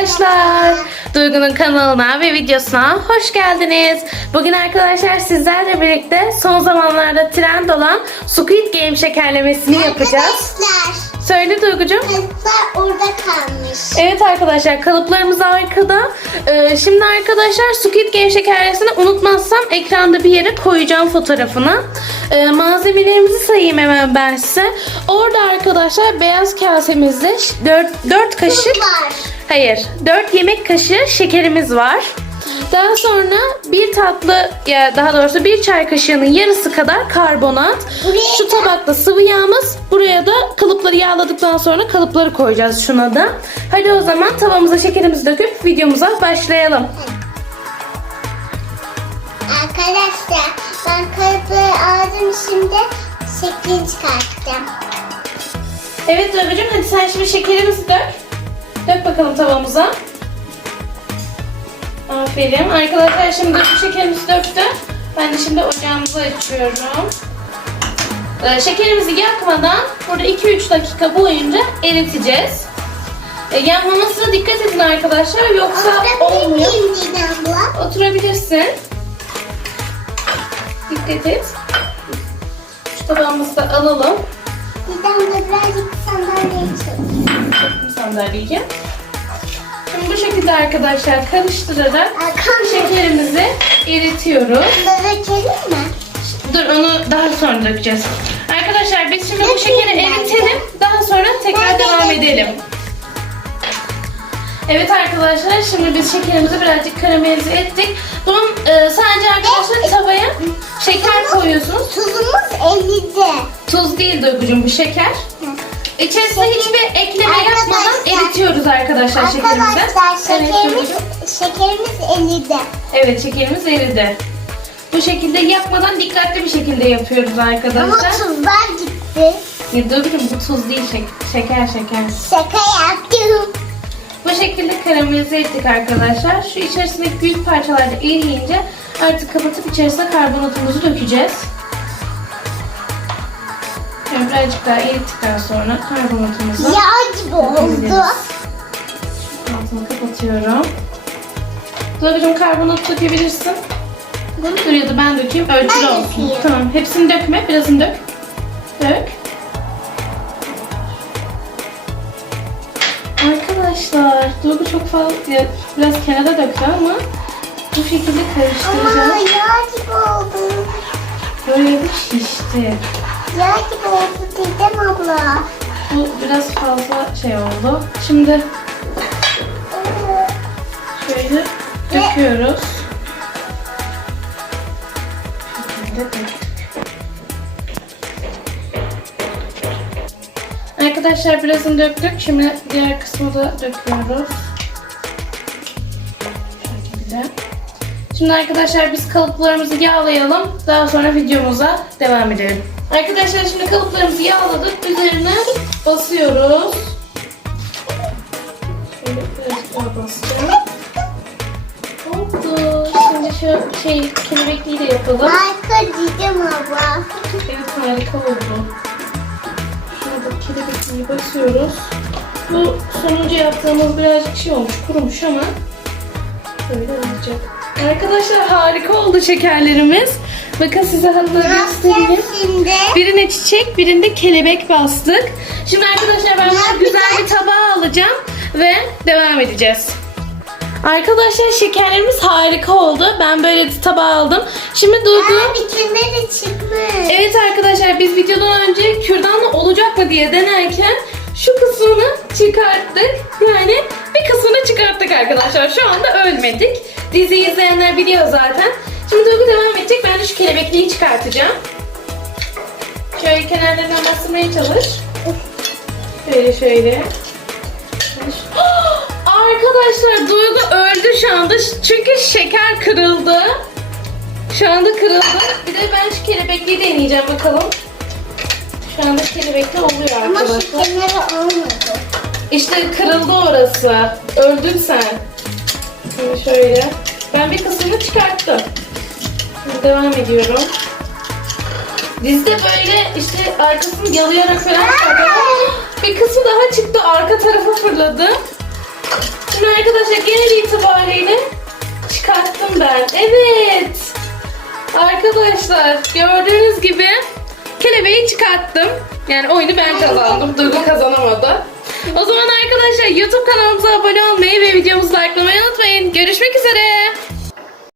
arkadaşlar. Duygu'nun kanalına ve videosuna hoş geldiniz. Bugün arkadaşlar sizlerle birlikte son zamanlarda trend olan Squid Game şekerlemesini yapacağız. Arkadaşlar, Söyle Duygucuğum. kızlar orada kalmış. Evet arkadaşlar kalıplarımız arkada. Ee, şimdi arkadaşlar Squid Game şekerlemesini unutmazsam ekranda bir yere koyacağım fotoğrafını. Ee, malzemelerimizi sayayım hemen ben size. Orada arkadaşlar beyaz kasemizde 4, 4 kaşık Kızlar. Hayır. 4 yemek kaşığı şekerimiz var. Daha sonra bir tatlı ya daha doğrusu bir çay kaşığının yarısı kadar karbonat. Şu tabakta sıvı yağımız. Buraya da kalıpları yağladıktan sonra kalıpları koyacağız şuna da. Hadi o zaman tavamıza şekerimizi döküp videomuza başlayalım. Arkadaşlar ben kalıpları aldım şimdi şeklini çıkartacağım. Evet Dövücüm hadi sen şimdi şekerimizi dök. Dök bakalım tavamıza. Aferin. Arkadaşlar şimdi bu şekerimizi döktü. Ben de şimdi ocağımızı açıyorum. Ee, şekerimizi yakmadan burada 2-3 dakika boyunca eriteceğiz. Ee, yanmamasına dikkat edin arkadaşlar yoksa olmuyor. abla? Oturabilirsin. Dikkat et. Şu tabağımızı da alalım. Didem de birazcık sandalyeye çalışıyor. sandalyeyi. Şimdi bu şekilde arkadaşlar karıştırarak şekerimizi eritiyoruz. dökelim mi? Dur onu daha sonra dökeceğiz. Arkadaşlar biz şimdi bu şekeri eritelim. Daha sonra tekrar devam edelim. Evet arkadaşlar şimdi biz şekerimizi birazcık karamelize ettik. Bunun e, sadece arkadaşlar tavaya şeker koyuyorsunuz. Tuzumuz 50'de. Tuz değil Duygucuğum bu şeker. İçerisine hiçbir ekleme yapmadan Arkadaşlar- eritiyoruz arkadaşlar şekerimizi. Arkadaşlar Evet, şekerimiz, Duygucuğum. şekerimiz 50'de. Evet şekerimiz eridi. Bu şekilde yapmadan dikkatli bir şekilde yapıyoruz Ama arkadaşlar. tuzlar gitti. Ya Duygucuğum bu tuz değil şek şeker şeker. Şaka yaptım. Bu şekilde karamelize ettik arkadaşlar. Şu içerisindeki büyük parçalar da eriyince artık kapatıp içerisine karbonatımızı dökeceğiz. Şöyle birazcık daha erittikten sonra karbonatımızı Yağ gibi oldu. altını kapatıyorum. Duygucuğum karbonat dökebilirsin. Dur ya da ben dökeyim ölçülü Ben olsun. dökeyim. Tamam hepsini dökme birazını dök. Dök. Arkadaşlar Duygu çok fazla ya, biraz kenara döktü ama bu şekilde Ama karıştıracağız. yağ gibi oldu. Böyle bir şişti. Yağ gibi oldu Didem abla. Bu biraz fazla şey oldu. Şimdi şöyle döküyoruz. Şekilde. Arkadaşlar birazını döktük. Şimdi diğer kısmı da döküyoruz. Bu şekilde. Şimdi arkadaşlar biz kalıplarımızı yağlayalım. Daha sonra videomuza devam edelim. Arkadaşlar şimdi kalıplarımızı yağladık. Üzerine basıyoruz. Şöyle birazcık daha basacağım. Oldu. Şimdi şu şey kelebekliği de yapalım. Harika Didem abla. Evet harika oldu. Şurada kelebekliği basıyoruz. Bu sonuncu yaptığımız birazcık şey olmuş, kurumuş ama böyle olacak. Arkadaşlar harika oldu şekerlerimiz. Bakın size Ne göstereyim. şimdi? Birine çiçek, birinde kelebek bastık. Şimdi arkadaşlar ben bunu güzel bir tabağa alacağım ve devam edeceğiz. Arkadaşlar şekerlerimiz harika oldu. Ben böyle bir tabağa aldım. Şimdi Duygu... Aa, bir kenarı çıkmış. Evet arkadaşlar biz videodan önce kürdanla olacak mı diye denerken şu kısmını çıkarttık. Yani bir kısmını çıkarttık arkadaşlar. Şu anda ölmedik. Diziyi izleyenler biliyor zaten. Edecek. Ben de şu kelebekliği çıkartacağım. Şöyle kenarlarından bastırmaya çalış. Şöyle şöyle. Arkadaşlar Duygu öldü şu anda. Çünkü şeker kırıldı. Şu anda kırıldı. Bir de ben şu kelebekliği deneyeceğim bakalım. Şu anda kelebekli oluyor Ama şu arkadaşlar. kenarı olmadı. İşte kırıldı orası. Öldün sen. Şimdi şöyle. Ben bir kısmını çıkarttım. Şimdi devam ediyorum. Dizde böyle işte arkasını yalayarak falan. Bir kısmı daha çıktı. Arka tarafa fırladı. Şimdi arkadaşlar genel itibariyle çıkarttım ben. Evet. Arkadaşlar gördüğünüz gibi kelebeği çıkarttım. Yani oyunu ben kazandım. Duygu kazanamadı. O zaman arkadaşlar YouTube kanalımıza abone olmayı ve videomuzu likelamayı unutmayın. Görüşmek üzere.